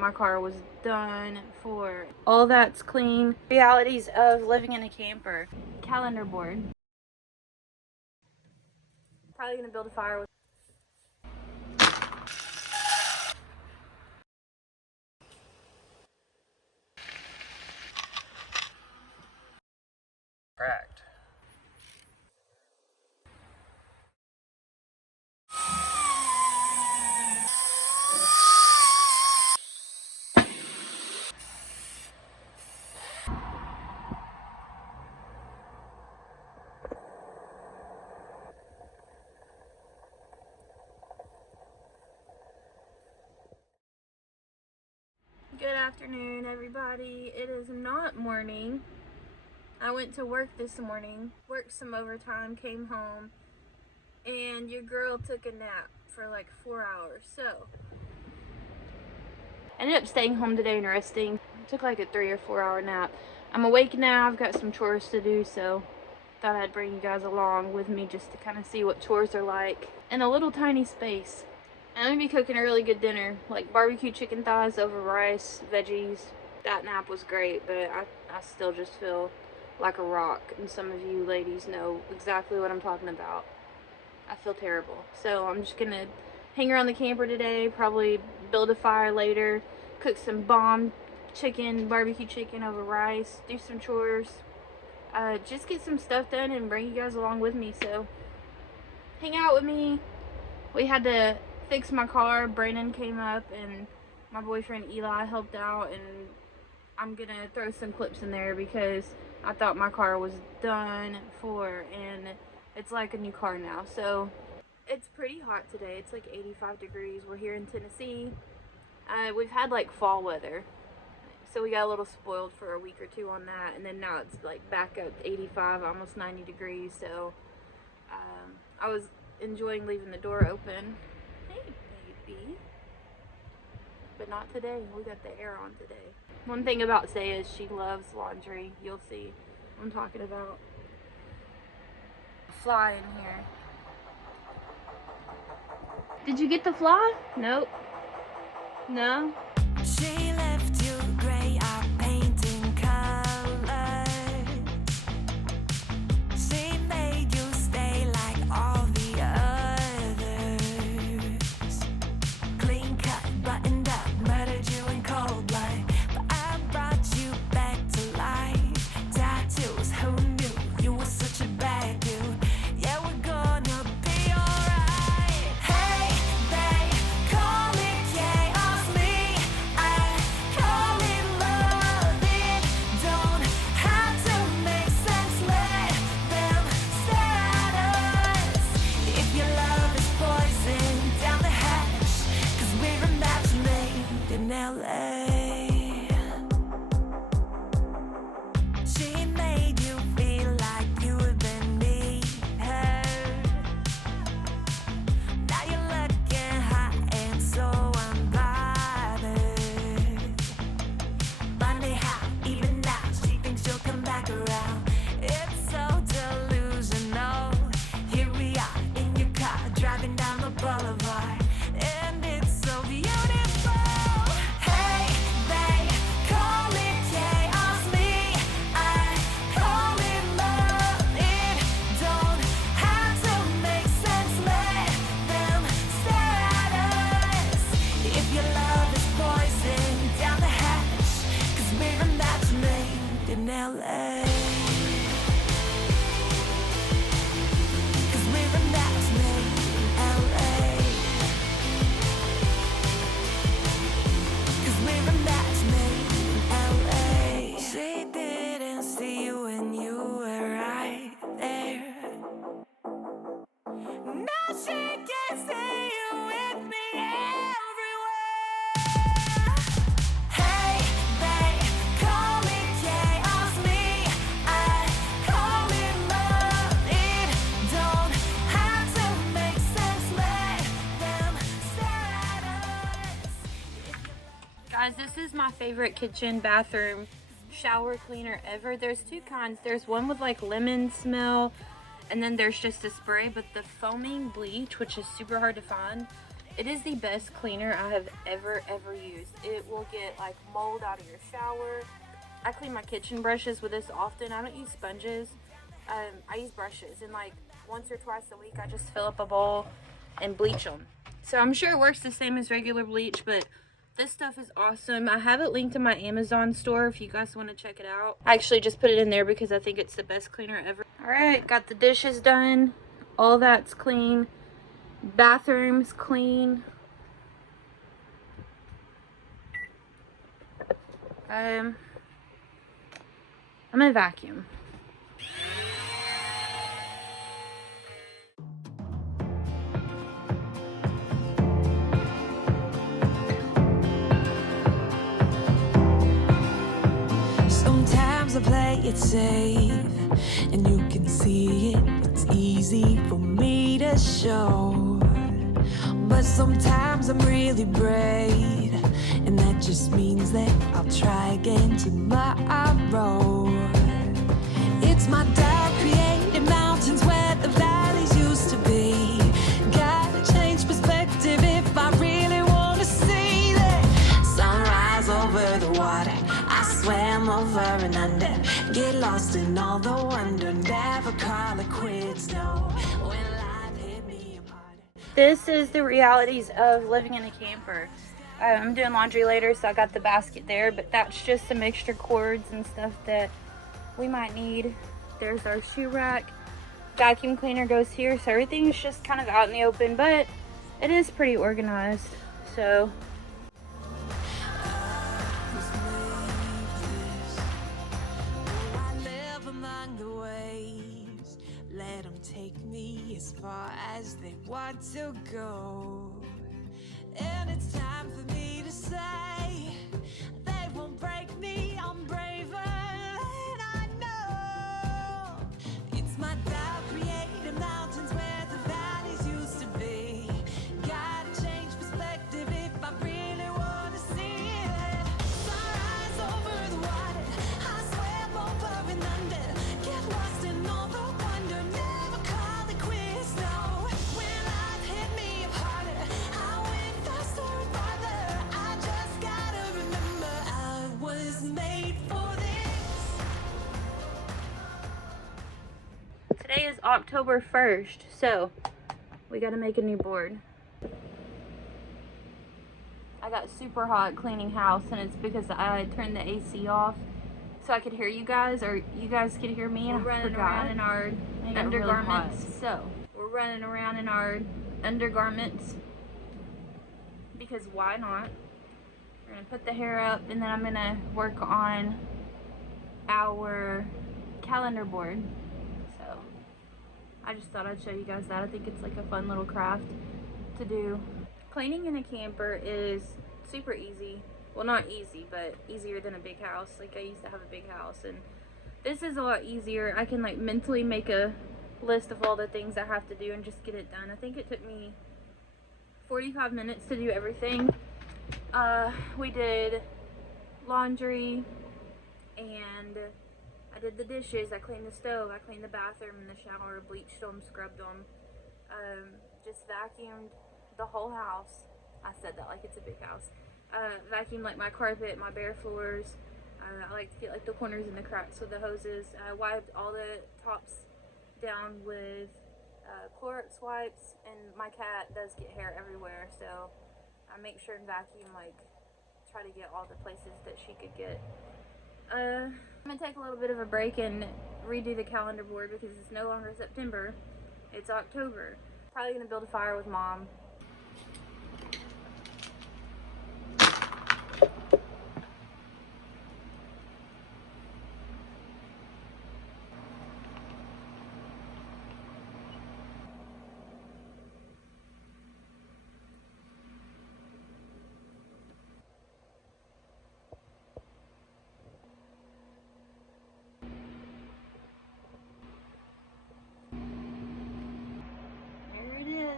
My car was done for. All that's clean. Realities of living in a camper. Calendar board. Probably gonna build a fire with. Cracked. Good afternoon, everybody. It is not morning. I went to work this morning, worked some overtime, came home, and your girl took a nap for like 4 hours. So I ended up staying home today and resting. Took like a 3 or 4 hour nap. I'm awake now. I've got some chores to do, so thought I'd bring you guys along with me just to kind of see what chores are like in a little tiny space. I'm gonna be cooking a really good dinner, like barbecue chicken thighs over rice, veggies. That nap was great, but I still just feel like a rock, and some of you ladies know exactly what I'm talking about. I feel terrible. So I'm just gonna hang around the camper today, probably build a fire later, cook some bomb chicken, barbecue chicken over rice, do some chores, just get some stuff done and bring you guys along with me. So hang out with me. We had to fix my car. Brandon came up and my boyfriend Eli helped out, and I'm gonna throw some clips in there because I thought my car was done for, and it's like a new car now. So it's pretty hot today. It's like 85 degrees. We're here in Tennessee. We've had like fall weather, so we got a little spoiled for a week or two on that, and then now it's like back up 85, almost 90 degrees. So I was enjoying leaving the door open. Hey baby. But not today. We got the air on today. One thing about Say is she loves laundry. You'll see what I'm talking about. Fly in here. Did you get the fly? Nope. No? She left you gray out painting colors. She made you stay like all the others. Clean cut, buttoned up, murdered you in cold blood. But I brought you back to life. Tattoos, who knew you were such a bad dude? Yeah, we're gonna be alright. Hey, they call it chaos, me I call it love. It don't have to make sense, let them stare at us. If your love is poison, down the hatch, 'cause we're a match made in LA. She made you feel like you didn't her. Now you're looking hot and so unbothered. Funny how even now she thinks you'll come back around. It's so delusional. Here we are in your car driving down the boulevard, and it's so beautiful. Hey, they call it chaos, me I call it love. It don't have to make sense, let them stare at us. If your love is poison, down the hatch, 'cause we're a match made in LA. 'Cause we're a match made in LA. 'Cause we're a match made in LA. She didn't see you when you were right there. Now she can see you with me everywhere. Hey, they call it chaos, me I call it love. It don't have to make sense, let them stare at us. Guys, this is my favorite kitchen bathroom shower cleaner ever. There's two kinds. There's one with like lemon smell, and then there's just a spray, but the foaming bleach, which is super hard to find, It is the best cleaner I have ever used. It will get like mold out of your shower. I clean my kitchen brushes with this often. I don't use sponges. I use brushes, and like once or twice a week I just fill up a bowl and bleach them. So I'm sure it works the same as regular bleach, but this stuff is awesome. I have it linked in my Amazon store if you guys want to check it out. I actually just put it in there because I think it's the best cleaner ever. Alright, got the dishes done. All that's clean. Bathroom's clean. I'm gonna vacuum. Sometimes I play it safe, and you can see it. It's easy for me to show. But sometimes I'm really brave, and that just means that I'll try again tomorrow. It's my doubt created mountains where the valleys used to be. Gotta change perspective if I really wanna see that sunrise over the water. I swam over and under, get lost in all the wonder, never call it quits, no, when life hit me apart. This is the realities of living in a camper. I'm doing laundry later, so I got the basket there, but that's just some extra cords and stuff that we might need. There's our shoe rack. Vacuum cleaner goes here, so everything's just kind of out in the open, but it is pretty organized. So Let them take me as far as they want to go. And it's time for me to say, they won't break me, I'm braver than I know. It's my doubt created mountains where the valleys used to be. Gotta change perspective if I really wanna see it. Sunrise over the water, I swam over and under, get lost in all the wonder, never call it quits, no. When life hit me apart, I went faster and farther. I just gotta remember I was made for this. today is October 1st, so we gotta make a new board. I got super hot cleaning house, and it's because I turned the AC off so I could hear you guys, or you guys could hear me, and we're running around in our undergarments. So we're running around in our undergarments because why not? We're gonna put the hair up, and then I'm gonna work on our calendar board. So I just thought I'd show you guys that. I think it's like a fun little craft to do. Cleaning in a camper is super easy. Well, not easy, but easier than a big house. Like, I used to have a big house, and this is a lot easier. I can like mentally make a list of all the things I have to do and just get it done. I think it took me 45 minutes to do everything. We did laundry, and I did the dishes, I cleaned the stove, I cleaned the bathroom and the shower, bleached them, scrubbed them, just vacuumed the whole house. I said that like it's a big house. Vacuumed like my carpet, my bare floors. I like to get like the corners and the cracks with the hoses. I wiped all the tops down with Clorox wipes, and my cat does get hair everywhere, so I make sure and vacuum, like try to get all the places that she could get. I'm gonna take a little bit of a break and redo the calendar board because it's no longer September, it's October. Probably gonna build a fire with Mom. There it is.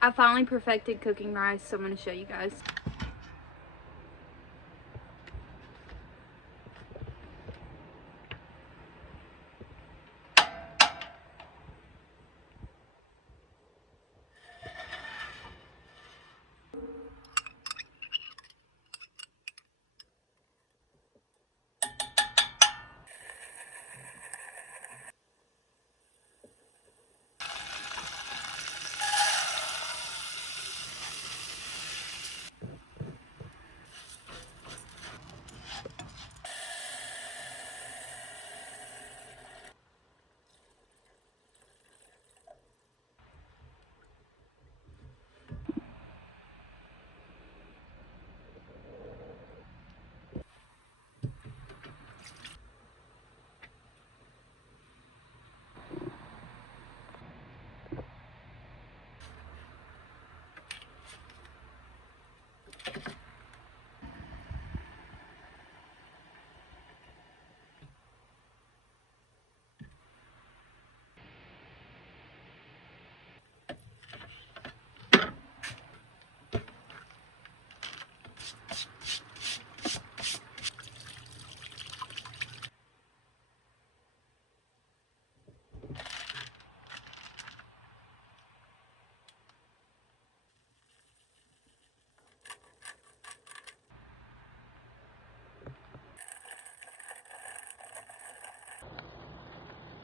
I finally perfected cooking rice, so I'm going to show you guys.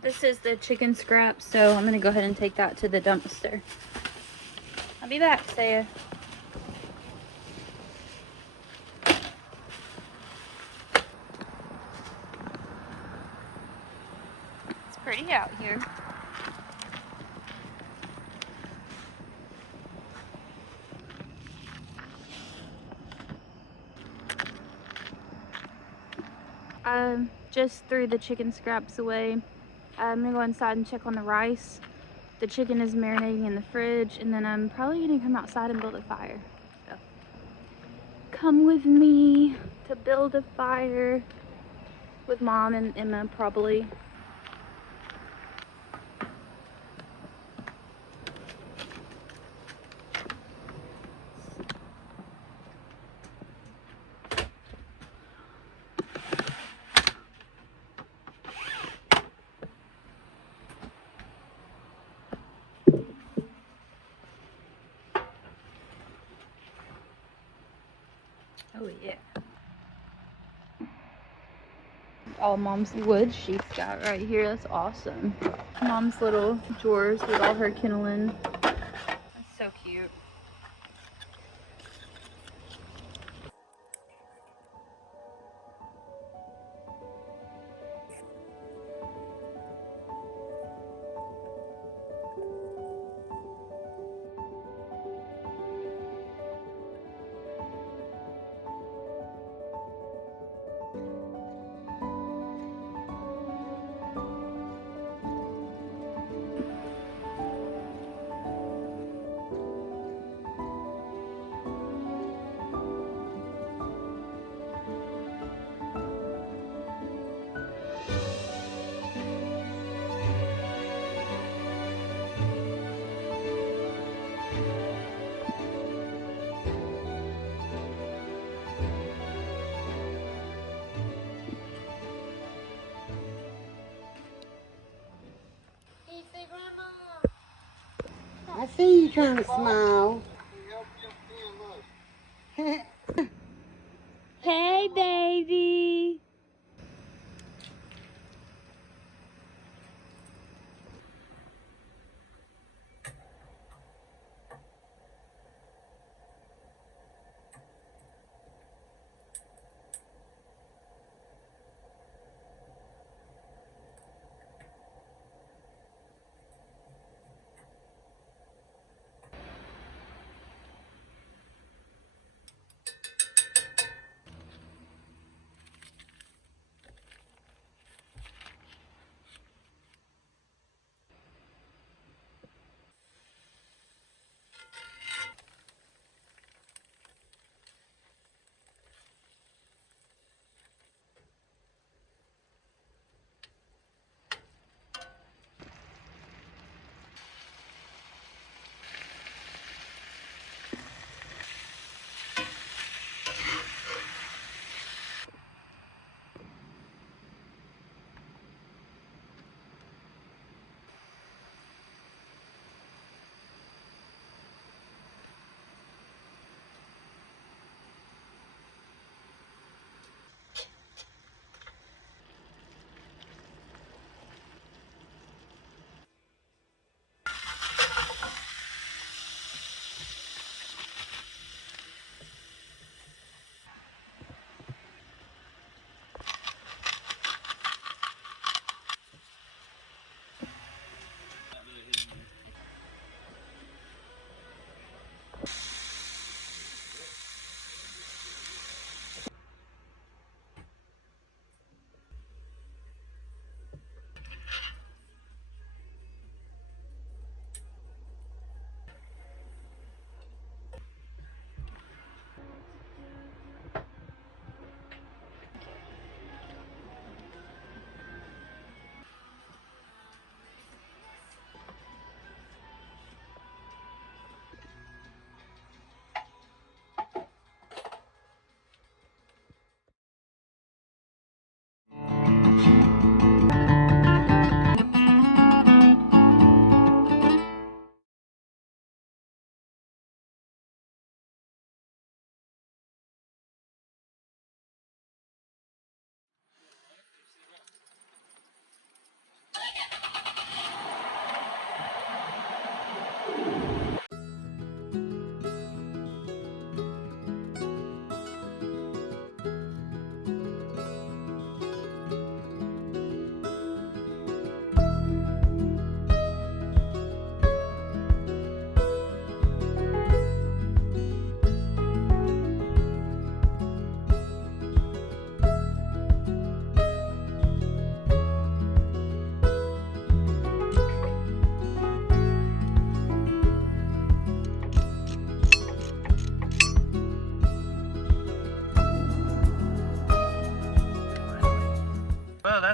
This is the chicken scraps, so I'm going to go ahead and take that to the dumpster. I'll be back, Saya. It's pretty out here. Just threw the chicken scraps away. I'm gonna go inside and check on the rice. The chicken is marinating in the fridge, and then I'm probably gonna come outside and build a fire. So, come with me to build a fire with Mom and Emma, probably. Oh yeah. All Mom's wood she's got right here. That's awesome. Mom's little drawers with all her kindling. That's so cute. I see you trying to smile. Hey, baby.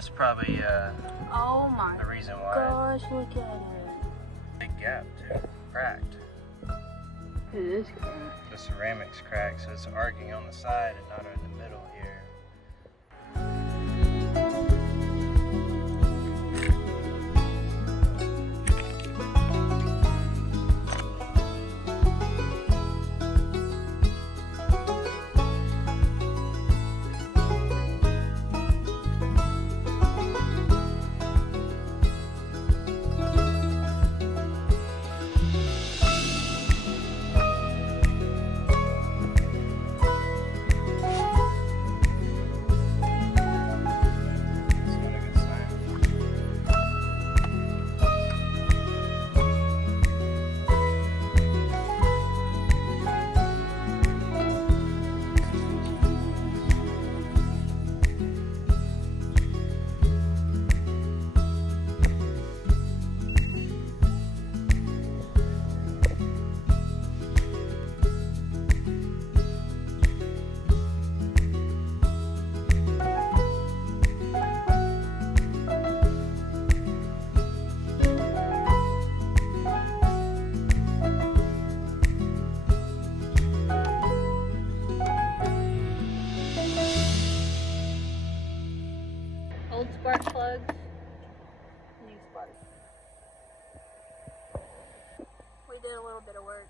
that's probably Oh my the reason why. gosh, look at it. Big gap too, cracked. It is cracked. The ceramic's cracked, so it's arcing on the side and not in the middle here. Old spark plugs, new sparks. We did a little bit of work.